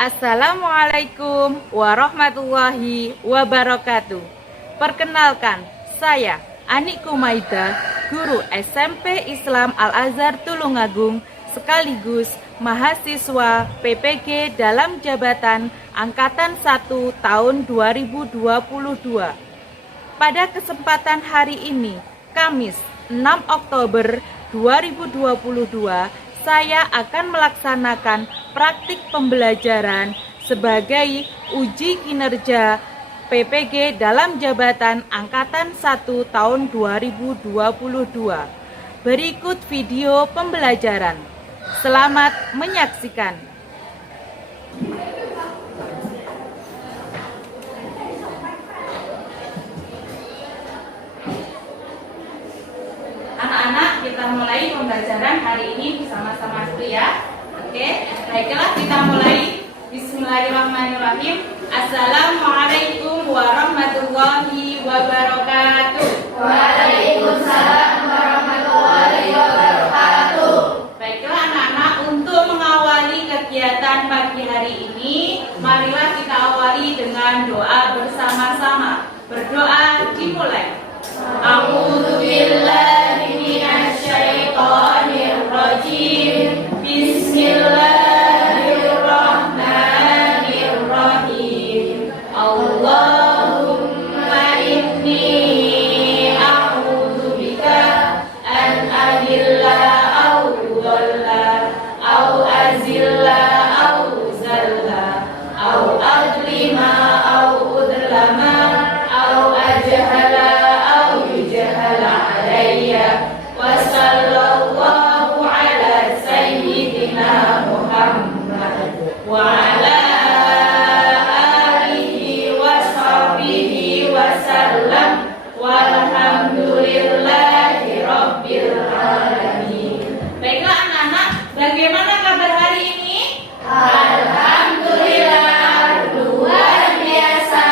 Assalamualaikum warahmatullahi wabarakatuh. Perkenalkan, saya Anik Kumaida, guru SMP Islam Al-Azhar Tulungagung, sekaligus mahasiswa PPG dalam jabatan Angkatan 1 tahun 2022. Pada kesempatan hari ini, Kamis 6 Oktober 2022, saya akan melaksanakan praktik pembelajaran sebagai uji kinerja PPG dalam jabatan Angkatan 1 tahun 2022. Berikut video pembelajaran. Selamat menyaksikan. Anak-anak, kita mulai pembelajaran hari ini bersama-sama dulu ya. Oke, baiklah kita mulai. Bismillahirrahmanirrahim. Assalamualaikum warahmatullahi wabarakatuh. Waalaikumsalam warahmatullahi wabarakatuh. Baiklah anak-anak, untuk mengawali kegiatan pagi hari ini, marilah kita awali dengan doa bersama-sama. Berdoa dimulai. A'udzubillahi minasyaitonirrajim. Bismillahirrahmanirrahim. Allahumma inni a'udzubika an adilla au dhalla au azilla au zalla au adlima au udlama au ajhala au yujhala alayya. Wa sallallahu ala sayyidina Muhammad wa ala alihi wa sahbihi wa sallam walhamdulillahi rabbil alamin. Baiklah anak-anak, bagaimana kabar hari ini? Alhamdulillah, luar biasa.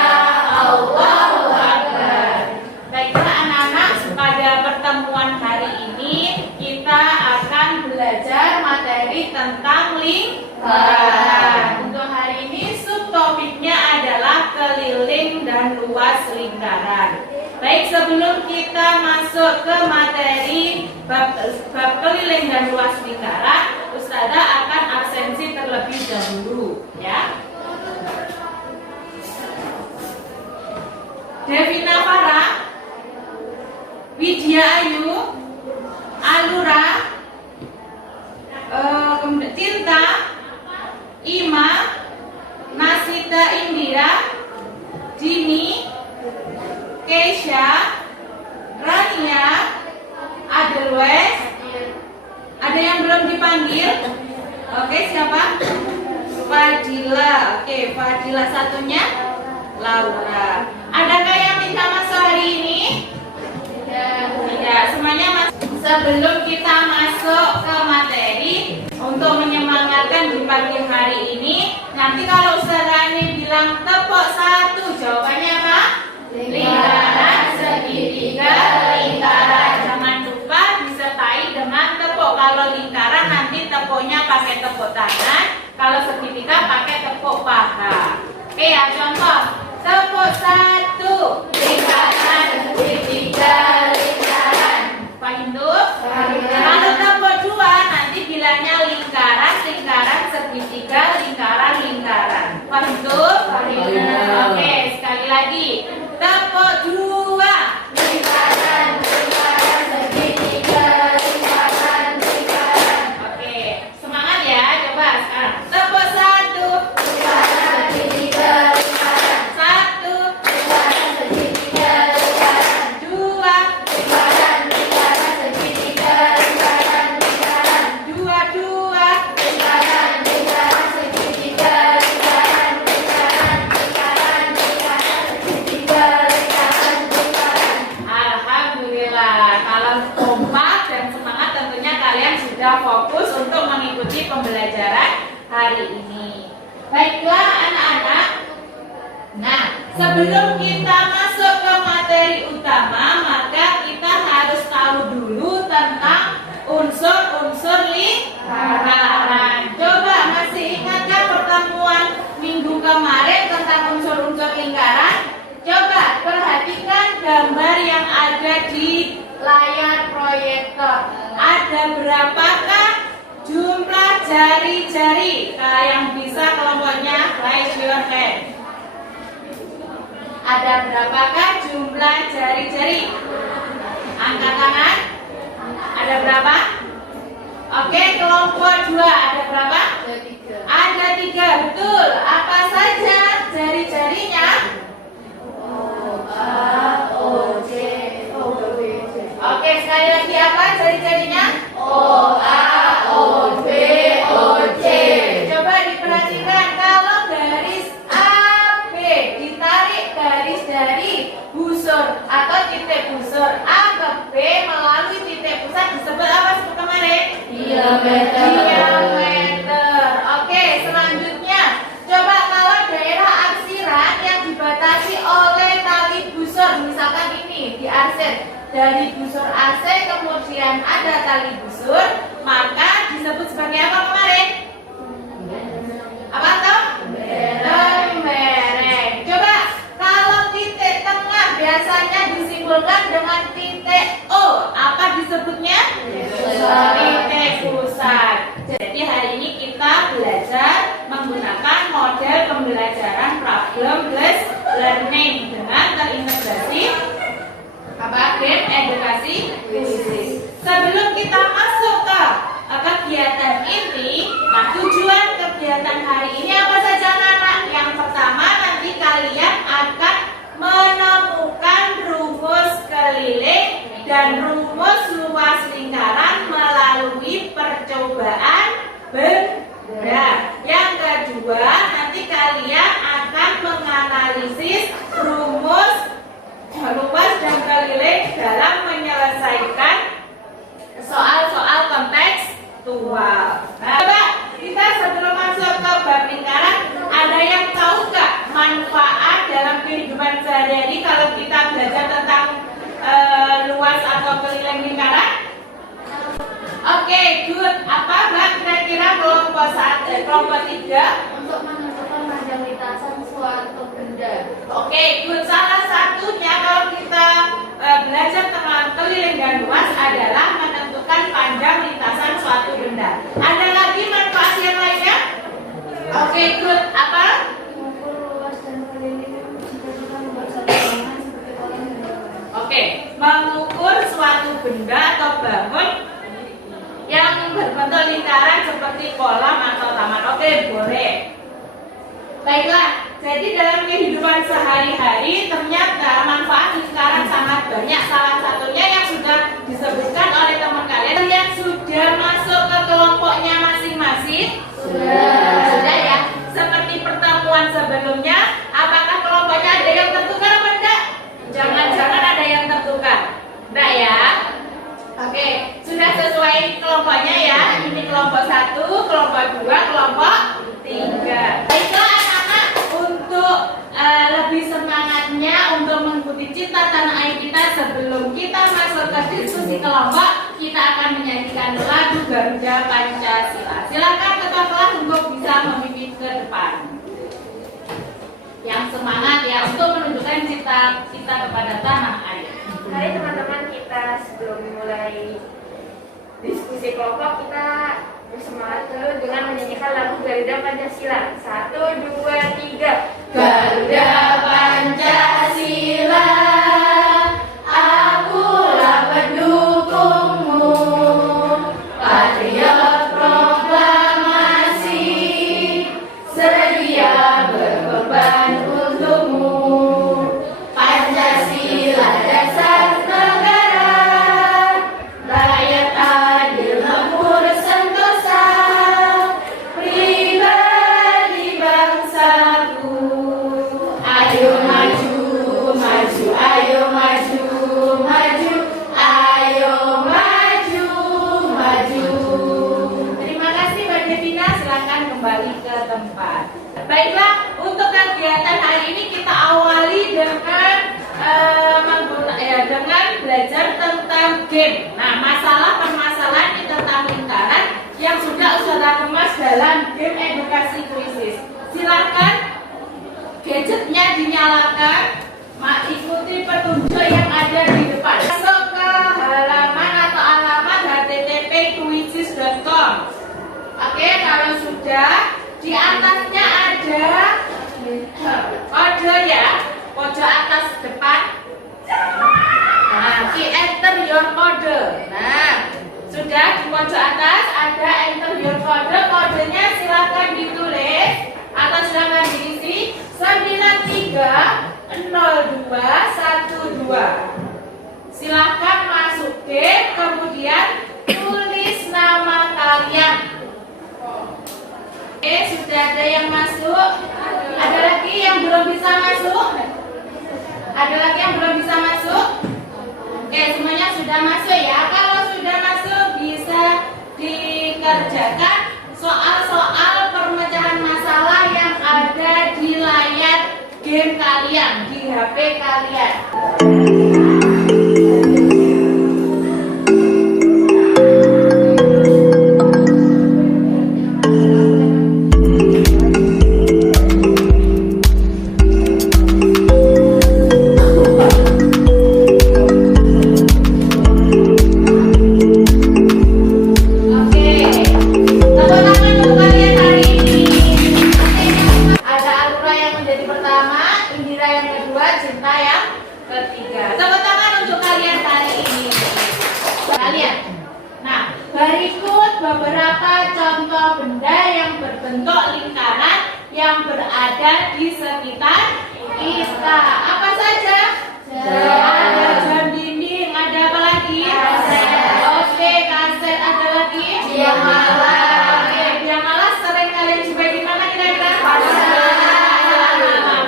Allahu Akbar. Baiklah anak-anak, pada pertemuan hari ini kita akan belajar materi tentang lingkaran. Untuk hari ini subtopiknya adalah keliling dan luas lingkaran. Baik, sebelum kita masuk ke materi bab keliling dan luas lingkaran, Ustazah akan absensi terlebih dahulu, ya. Devina Farah, Widya Ayu, Alura, Cinta, Ima, Nasita Indira, Dini, Keisha, Rania, Adelwes. Ada yang belum dipanggil? Oke, siapa? Fadila. Oke, Fadila satunya. Laura. Adakah yang minta masuk hari ini? Tidak, semuanya masuk. Sebelum kita masuk ke materi, untuk menyemangatkan di pagi hari ini, nanti kalau Ustazah ini bilang tepuk satu, jawabannya apa? Lingkaran segitiga lingkaran. Jangan lupa disertai dengan tepuk. Kalau lingkaran nanti tepuknya pakai tepuk tangan, kalau segitiga pakai tepuk paha. Oke ya, contoh. Tepuk satu. Lingkaran segitiga lingkaran. Pak Hindu. Kalau tepuk dua, nanti bilangnya lingkaran, lingkaran, segitiga, lingkaran, lingkaran. Pak Hindu. Oke, sekali lagi. Tepuk dua. Lingkaran, lingkaran segitiga lingkaran, lingkaran. Oke, semangat ya. Coba sekarang. Tepuk satu. Lingkaran segitiga lingkaran. Satu. Lingkaran segitiga lingkaran. Dua. Lingkaran, lingkaran segitiga lingkaran, lingkaran. Dua. Lingkaran, lingkaran segitiga lingkaran, lingkaran, lingkaran, lingkaran segitiga lingkaran, lingkaran. Alhamdulillah. Kalau kompak dan semangat, tentunya kalian sudah fokus untuk mengikuti pembelajaran hari ini. Baiklah anak-anak. Nah, sebelum kita masuk ke materi utama, maka kita harus tahu dulu tentang unsur-unsur lingkaran. Coba masih ingatkah pertemuan ada di layar proyektor. Ada berapakah jumlah jari-jari? Yang bisa kelompoknya raise your hand. Ada berapakah jumlah jari-jari? Angkat tangan. Ada berapa? Oke, kelompok 2 ada berapa? Ada 3, betul. Apa saja jari-jarinya? Oke, sekali lagi apa jari-jarinya? Coba diperhatikan, kalau garis AB ditarik garis dari busur atau titik busur A ke B melalui titik pusat disebut apa seperti kemarin? Diameter. Oke, selanjutnya coba kalau daerah aksiran yang dibatasi oleh tali busur, misalkan ini diarsir dari busur AC kemudian ada tali busur, maka disebut sebagai apa kemarin? Apa toh? Lembereng. Coba kalau titik tengah biasanya disimbolkan dengan titik O, apa disebutnya? Titik pusat. Jadi hari ini kita belajar menggunakan model pembelajaran problem based learning dengan terintegrasi game edukasi kuisis. Sebelum kita masuk ke kegiatan inti, nah tujuan kegiatan hari ini apa saja anak-anak? Yang pertama, nanti kalian akan menemukan rumus keliling dan rumus luas lingkaran melalui percobaan benda. Yang kedua, nanti kalian akan menganalisis rumus luas dan keliling dalam menyelesaikan soal-soal kontekstual. Nah, coba kita sebelum masuk ke bab lingkaran, ada yang tahu nggak manfaat dalam kehidupan sehari-hari kalau kita belajar tentang luas atau keliling lingkaran? Oke, good. Apa Mbak kira-kira kelompok 3? Untuk menentukan panjang lintasan suatu benda. Oke, good. Salah satunya kalau kita belajar tentang keliling dan luas adalah menentukan panjang lintasan suatu benda. Ada lagi manfaat yang lainnya? Oke, good. Apa? Mengukur luas dan keliling menentukan bersatu bangunan seperti kolam dan bangunan. Oke, mengukur suatu benda atau bangun yang berbentuk lingkaran seperti kolam atau taman. Oke, boleh. Baiklah, jadi dalam kehidupan sehari-hari ternyata manfaat lingkaran sangat banyak. Salah satunya yang sudah disebutkan oleh teman kalian yang sudah masuk ke kelompoknya masing-masing. Sudah ya. Seperti pertemuan sebelumnya, apakah kelompoknya ada yang tertukar atau tidak? Jangan-jangan ada yang tertukar. Enggak ya? Oke, sudah sesuai kelompoknya ya. Ini kelompok 1, kelompok 2, kelompok 3. Baiklah anak-anak, untuk lebih semangatnya untuk mengikuti Cinta Tanah Air kita sebelum kita masuk ke diskusi kelompok, kita akan menyanyikan lagu Garuda Pancasila. Silakan ketua kelas untuk bisa memimpin ke depan. Yang semangat ya untuk menunjukkan cita kita kepada tanah air. Hai teman-teman, kita sebelum mulai diskusi kelompok kita bersemangat dulu dengan menyanyikan lagu Garuda Pancasila. 1, 2, 3. Garuda Pancasila, akulah pendukungmu, patriot proklamasi, sedia berkorban untukmu. Pancasila dasar negara, rakyat adil makmur sentosa, pribadi bangsaku. Ayo maju, maju, ayo maju, maju, ayo maju, maju. Terima kasih Mbak Devina, silakan kembali ke tempat. Baiklah, untuk kegiatan hari ini kita awali dengan dengan belajar tentang game. Nah, permasalahan tentang lingkaran yang sudah Ustazah kemas dalam game edukasi kuisis. Silakan gadgetnya dinyalakan, ikuti petunjuk yang ada di depan. 212. Silakan masuk game, kemudian tulis nama kalian. Oke, sudah ada yang masuk? Ada lagi yang belum bisa masuk? Ada lagi yang belum bisa masuk? Oke, semuanya sudah masuk ya. Kalau sudah masuk bisa dikerjakan soal-soal pemecahan masalah yang ada di layar game kalian, di HP kalian. Berikut beberapa contoh benda yang berbentuk lingkaran yang berada di sekitar kita. Apa saja? Ada jam dinding, ada apa lagi? Oke, kaset, ada lagi? Biang malas. Biang malas sering kalian jumpai di mana kira-kira?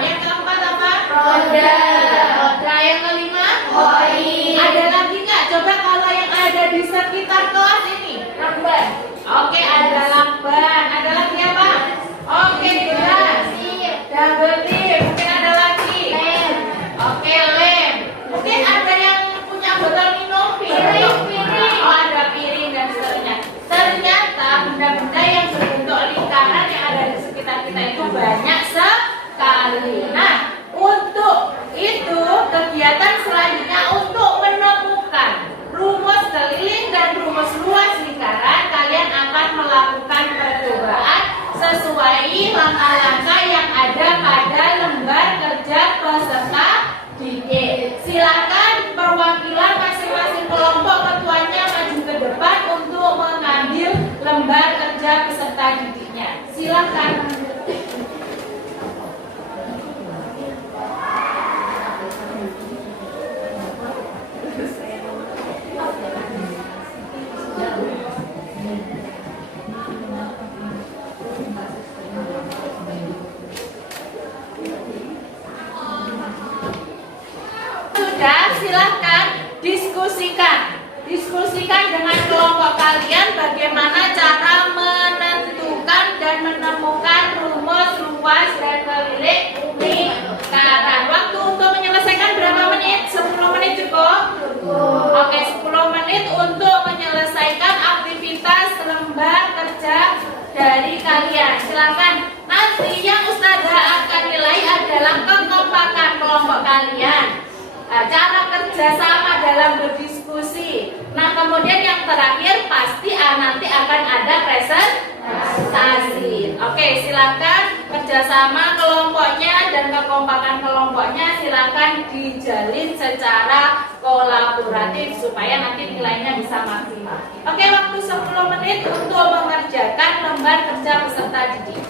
Yang keempat apa? Roda. Yang kelima? Koin. Ada lagi nggak? Coba kalau yang ada di sekitar kelas ini. Lakban. Oke, ada lakban. Ada lagi apa? Oke, gelas. Double tip. Mungkin ada lagi. Lem. Oke, lem. Mungkin ada yang punya botol minum. Piring. Oh, ada piring dan seterusnya. Ternyata benda-benda yang berbentuk lingkaran yang ada di sekitar kita itu banyak sekali. Nah, untuk itu kegiatan selanjutnya untuk menemukan rumus keliling dan rumus luas lingkaran, kalian akan melakukan percobaan sesuai langkah-langkah yang ada pada lembar kerja peserta didik. Silakan perwakilan masing-masing kelompok ketuanya maju ke depan untuk mengambil lembar kerja peserta didiknya. Silakan. Silahkan diskusikan dengan kelompok kalian bagaimana cara menentukan dan menemukan rumus luas dan keliling lingkaran. Waktu untuk menyelesaikan berapa menit? 10 menit cukup? Oke, 10 menit untuk menyelesaikan aktivitas lembar kerja dari kalian. Silakan. Nanti yang Ustazah akan nilai adalah kekompakan kelompok kalian, cara kerjasama dalam berdiskusi. Nah, kemudian yang terakhir pasti nanti akan ada presentasi. Oke, silakan kerjasama kelompoknya dan kekompakan kelompoknya silakan dijalin secara kolaboratif supaya nanti nilainya bisa maksimal. Oke, waktu 10 menit untuk mengerjakan lembar kerja peserta didik.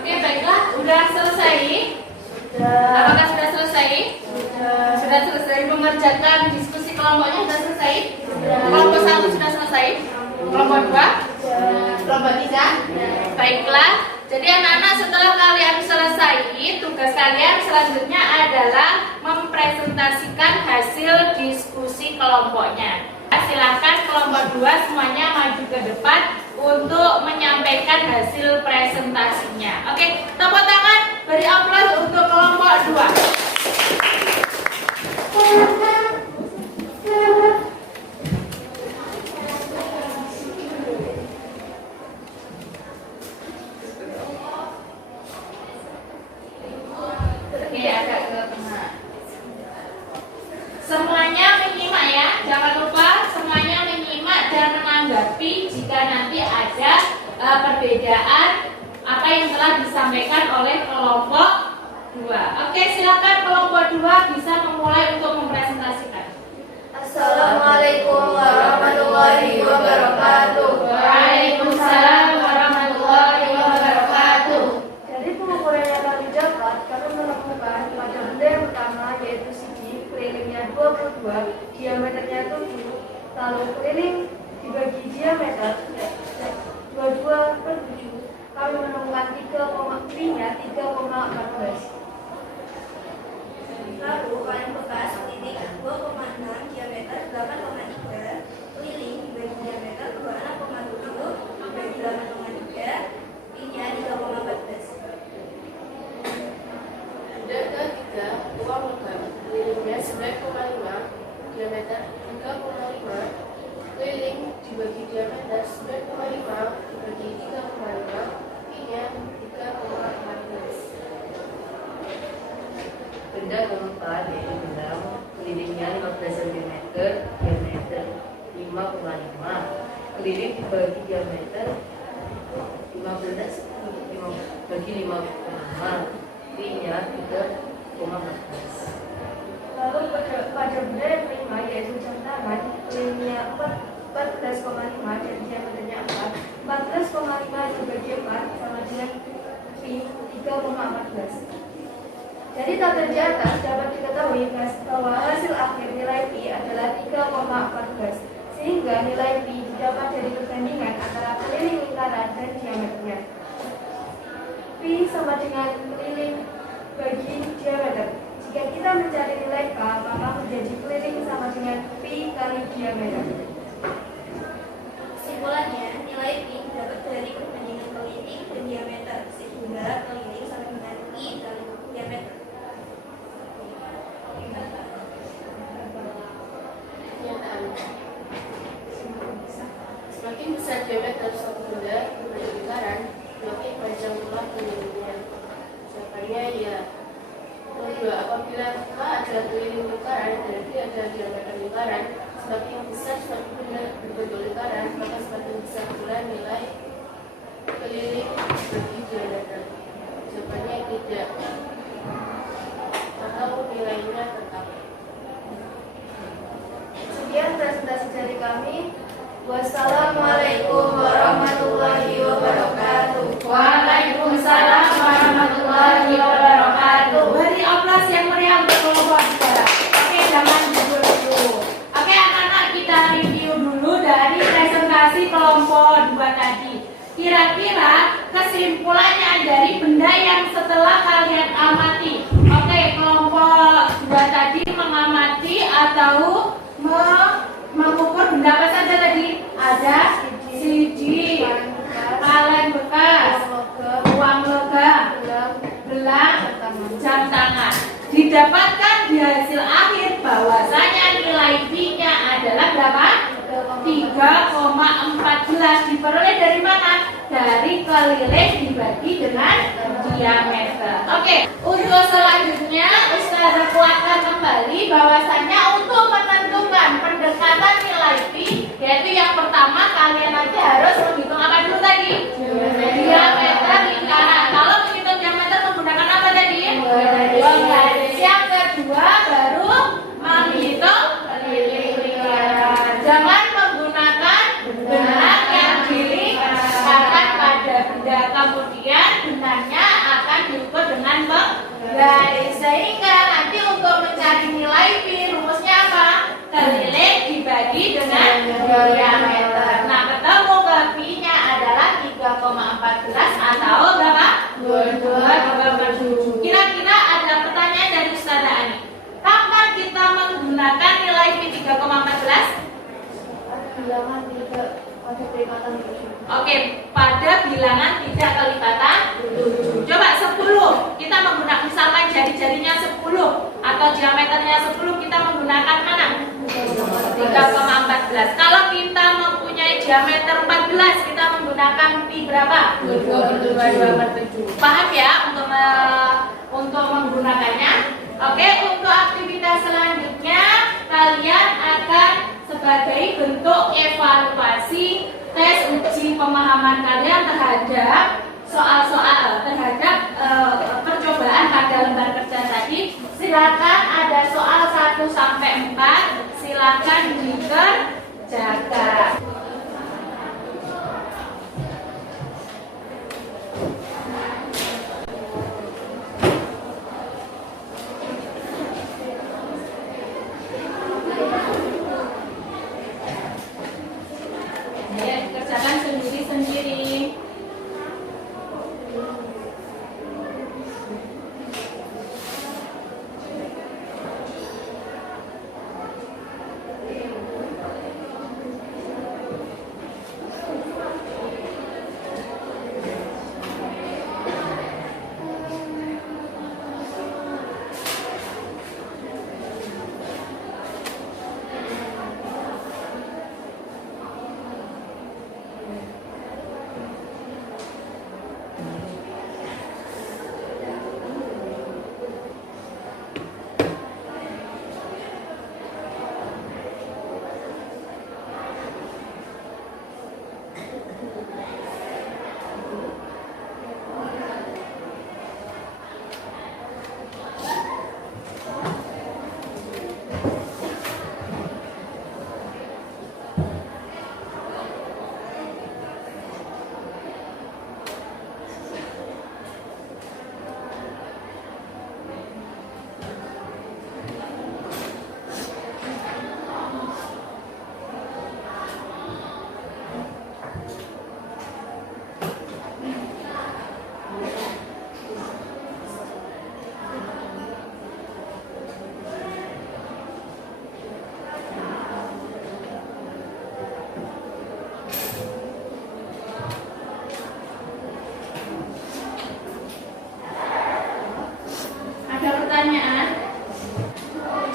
Oke, baiklah, sudah selesai? Apakah sudah selesai? Sudah selesai mengerjakan diskusi kelompoknya, sudah selesai? Kelompok 1 sudah selesai? Kelompok 2? Kelompok 3? Baiklah, jadi anak-anak setelah kalian selesai, tugas kalian selanjutnya adalah mempresentasikan hasil diskusi kelompoknya. Silahkan kelompok 2 semuanya maju ke depan untuk menyampaikan hasil presentasinya. Oke, tepuk tangan, beri aplaus untuk kelompok 2. Oke, agak ke tengah. Semuanya menyimak ya, jangan lupa semuanya menyimak dan menanggapi jika nanti ada perbedaan apa yang telah disampaikan oleh kelompok 2. Oke, silakan kelompok 2 bisa memulai untuk mempresentasikan. Assalamualaikum warahmatullahi wabarakatuh. Waalaikumsalam warahmatullahi wabarakatuh. Dari pengukurannya kami dapat, kami menemukan pada benda yang pertama yaitu segi, kelilingnya 22, diameternya 7, lalu keliling dibagi diameter 22/7, kami menemukan 3,3-nya 3,14. Lalu paling bekas titik 2,6 diameter 8,3, keliling dibagi diameter 26,7 dibagi 8,3, ininya 3,14. Benda ketiga, uang logam, kelilingnya 9,5, diameter 3,5, keliling dibagi diameter 9,5 dibagi 3,5, ininya 3,14. Benda keempat yaitu benang, kelilingnya 15 cm, diameter 5,5, keliling dibagi diameter 15 bagi 5,5, ininya 3,14. Lalu pada benda yang kelima yaitu jam tangan, kelilingnya 14,5 dan diameternya 4, 14,5 dibagi 4 sama dengan pi 3,14. Dari tabel di atas dapat diketahui bahwa hasil akhir nilai pi adalah 3,14, sehingga nilai pi didapat dari perbandingan antara keliling lingkaran dan diameternya. Pi sama dengan keliling bagi diameter. Jika kita mencari nilai k, maka menjadi keliling sama dengan pi kali diameter. Kesimpulannya, nilai pi dapat dari perbandingan keliling dan diameter, sehingga keliling sama dengan pi kali diameter. Kenyataan. Semakin besar diameter suatu benda menjadi lingkaran, semakin panjang pula kelilingnya. Jawabannya ya. Nomor 2, apabila K adalah keliling lingkaran dan D adalah diameter lingkaran, semakin besar suatu benda berbentuk lingkaran, maka semakin besar pula nilai keliling bagi diameter. Jawabannya tidak. Atau nilainya tetap. Sekian presentasi dari kami. Wassalamualaikum warahmatullahi wabarakatuh. Waalaikumsalam warahmatullahi wabarakatuh. Beri aplaus yang meriah untuk kelompok 2. Oke, jangan tidur dulu. Oke, anak-anak, kita review dulu dari presentasi kelompok 2 tadi. Kira-kira kesimpulannya dari benda yang setelah kalian amati. Oke, kelompok 2 tadi mengamati atau mengukur benda apa saja tadi? Ada siji, kaleng bekas, uang logam, gelang, hasil akhir bahwasanya nilai B-nya adalah berapa? 3,14. Diperoleh dari mana? Dari keliling dibagi dengan diameter. Oke, untuk selanjutnya Ustazah kuatkan kembali bahwasanya untuk menentukan pendekatan nilai B, yaitu yang pertama kalian aja harus menghitung apa dulu tadi? Diameter lingkaran. Kalau menghitung diameter menggunakan apa tadi? Garis. Yang kedua baru menghitung keliling lingkaran. Jangan menggunakan benang yang dilingkarkan pada benda, kemudian benangnya akan diukur dengan menggaris. Sehingga nanti untuk mencari nilai B rumusnya apa? Keliling dibagi dengan diameter. Nah, ketemu ke B-nya adalah 3,14 atau berapa? 22,7. Kira-kira ada pertanyaan dari Ustazah Ani. Kapan kita menggunakan nilai B 3,14? Bilangan tidak pada kelipatan 7. Oke, pada bilangan tidak kelipatan 7. Coba 10, kita menggunakan misalkan jari-jarinya 10 atau diameternya 10, kita menggunakan mana? 3,14. Kalau kita mempunyai diameter 14, kita menggunakan pi berapa? 22/7. Paham ya untuk menggunakannya? Oke, untuk aktivitas selanjutnya kalian akan sebagai bentuk evaluasi tes uji pemahaman kalian terhadap soal-soal terhadap percobaan pada lembar kerja tadi. Silakan ada soal 1 sampai 4, silakan dikerjakan. Kerjakan sendiri-sendiri.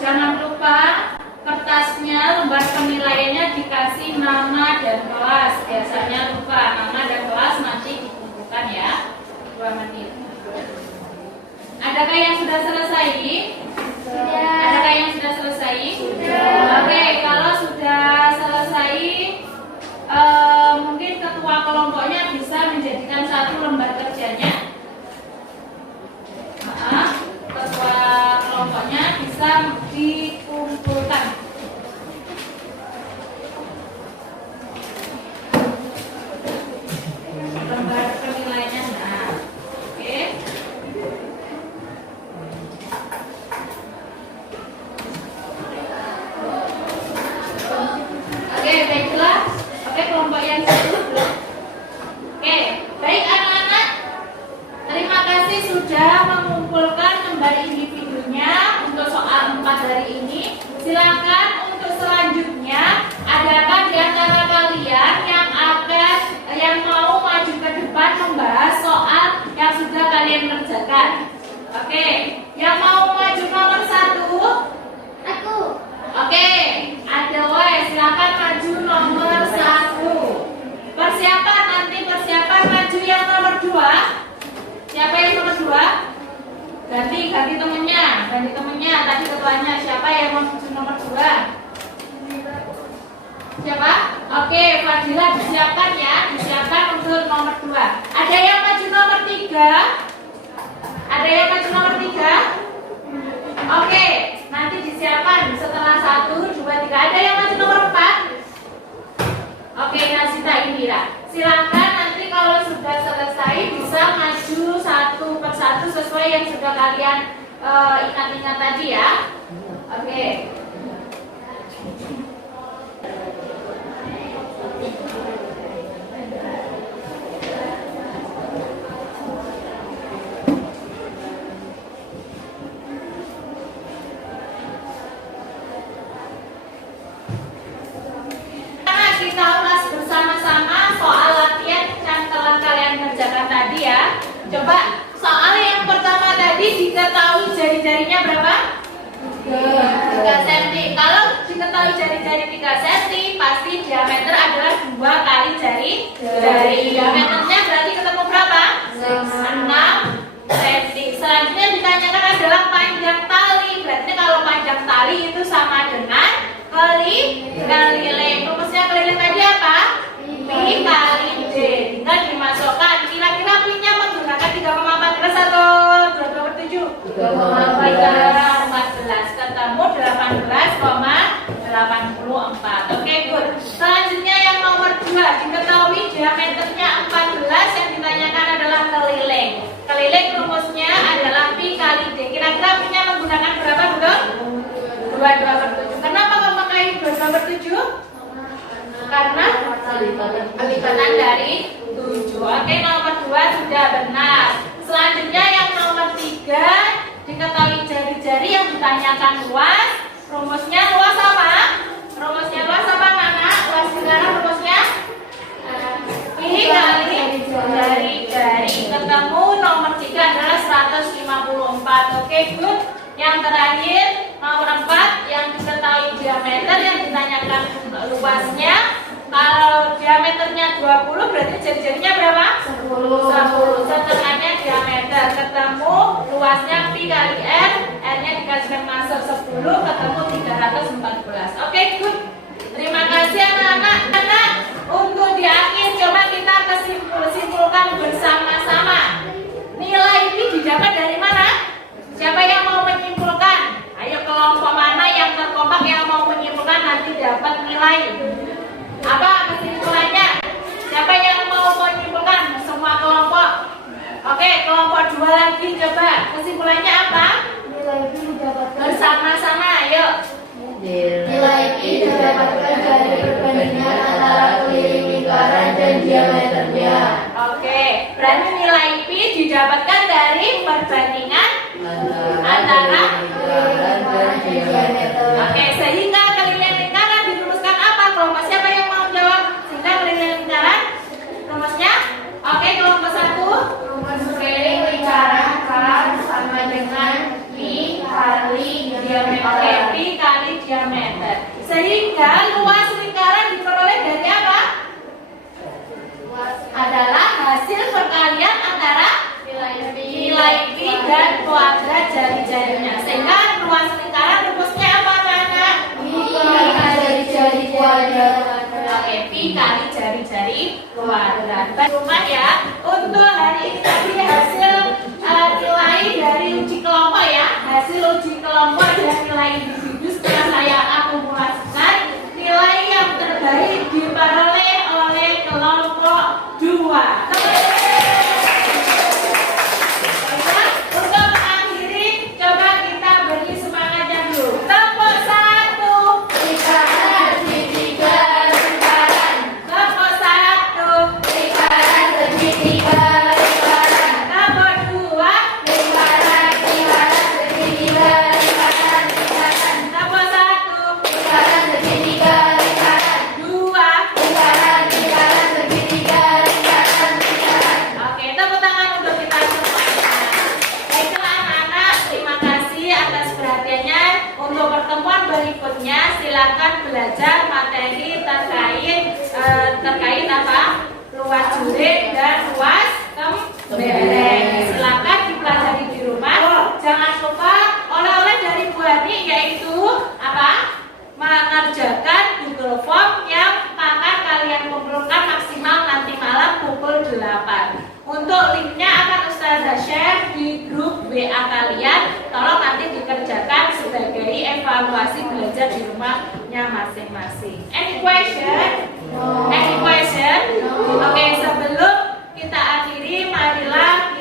Jangan lupa kertasnya, lembar penilaiannya dikasih nama dan kelas. Biasanya lupa nama dan kelas, nanti dikumpulkan ya. 2 menit. Adakah yang sudah selesai? Sudah. Adakah yang sudah selesai? Sudah. Oke, kalau sudah selesai, mungkin ketua kelompoknya bisa menjadikan 1 lembar kerjanya. Ketua kelompoknya bisa dikumpulkan. Lembar penilaiannya. Nah, oke. Oke, baiklah. Oke, kelompok yang satu. Oke, baik anak-anak. Terima kasih sudah mengumpulkan lembar individunya untuk soal 4 hari ini. Ganti temennya. Tadi ketuanya siapa yang mau maju nomor 2? Siapa? Oke, Fadila disiapkan ya, disiapkan untuk nomor 2. Ada yang maju nomor 3? Ada yang maju nomor 3? Oke, nanti disiapkan setelah 1, 2, 3. Ada yang maju nomor 4? Oke, Nasita Indira. Silakan nanti kalau sudah selesai bisa maju satu persatu sesuai yang sudah kalian ingat-ingat tadi ya. Oke. Kita ulas bersama-sama soal latihan yang telah kalian kerjakan tadi ya. Coba soal yang pertama tadi diketahui jari-jarinya berapa? 3 cm. Kalau diketahui jari-jari 3 cm, pasti diameter adalah 2 kali jari. Diameternya berarti ketemu berapa? 6 cm. Selanjutnya ditanyakan adalah panjang tali. Berarti kalau panjang tali itu sama dengan keliling. Rumusnya keliling tadi apa? Pi kali D. Tinggal dimasukkan. Kira-kira Pi-nya menggunakan 3,14 atau 2,7? 3,14. Ketemu 18,84. Oke, good. Selanjutnya yang nomor 2. Diketahui diameternya 14. Yang ditanyakan adalah keliling. Keliling rumusnya adalah Pi kali D. Kira-kira Pi-nya menggunakan berapa, betul? 22/7. Kenapa kok pakai 22/7? Karena lipatan dari 7. Oke, nomor 2 sudah benar. Selanjutnya yang nomor 3, diketahui jari-jari yang ditanyakan luas. Rumusnya luas apa? Rumusnya luas apa, anak? Luas sekarang rumusnya Pi kali jari-jari. Ketemu nomor 3 adalah 154. Oke, good. Yang terakhir nomor 4, yang diketahui diameter, yang ditanyakan luasnya. Kalau diameternya 20 berarti jari-jarinya berapa? 10. Setengahnya diameter. Ketemu luasnya Pi kali R. R-nya dikasihkan masuk 10. Ketemu 314. Oke, good. Terima kasih anak-anak. Untuk di akhir coba kita simpulkan bersama-sama. Nilai ini didapat dari mana? Siapa yang mau menyimpulkan? Ayo, kelompok mana yang terkompak yang mau menyimpulkan nanti dapat nilai. Apa kesimpulannya? Siapa yang mau menyimpulkan? Semua kelompok. Oke, kelompok 2 lagi coba. Kesimpulannya apa? Nilai Pi didapatkan Bersama-sama, ayo. Nilai Pi didapatkan dari perbandingan antara keliling lingkaran dan diameternya. Oke, berarti nilai Pi didapatkan dari perbandingan antara lingkaran dan diameter. Oke, sehingga keliling lingkaran dirumuskan apa? Kelompok siapa yang mau jawab? Sehingga keliling lingkaran rumusnya? Oke, kelompok 1. Rumus keliling lingkaran sama dengan Pi kali diameter. Oke, Pi kali diameter. Sehingga luas lingkaran diperoleh dari apa? Adalah hasil perkalian antara nilai Pi dan kuadrat jari-jarinya. Sehingga luas lingkaran rumusnya apa, anak? Pi kali jari kuadrat. Oke, Pi kali jari-jari kuadrat. Baik, rumah ya. Untuk hari ini tadi hasil nilai dari uji kelompok ya. Hasil uji kelompok dan nilai individu setelah saya akumulasikan, nilai yang terbaik diperoleh oleh kelompok 2. Untuk mengakhiri, coba kita beri semangatnya dulu. Tepuk 1. Lingkaran segitiga lingkaran. Tepuk 1. Lingkaran segitiga lingkaran. Tepuk 2. Lingkaran segitiga lingkaran lingkaran. Tepuk 1. Lingkaran segitiga lingkaran. 2. Lingkaran segitiga lingkaran lingkaran. Oke, tepuk tangan untuk kita semuanya. Baiklah anak-anak, terima kasih atas perhatiannya. Untuk pertemuan berikutnya silakan belajar materi terkait apa? Luas jurik dan luas kebereng. Silakan dipelajari di rumah. evaluasi belajar di rumahnya masing-masing. Any question? Any question? Oke, sebelum kita akhiri, marilah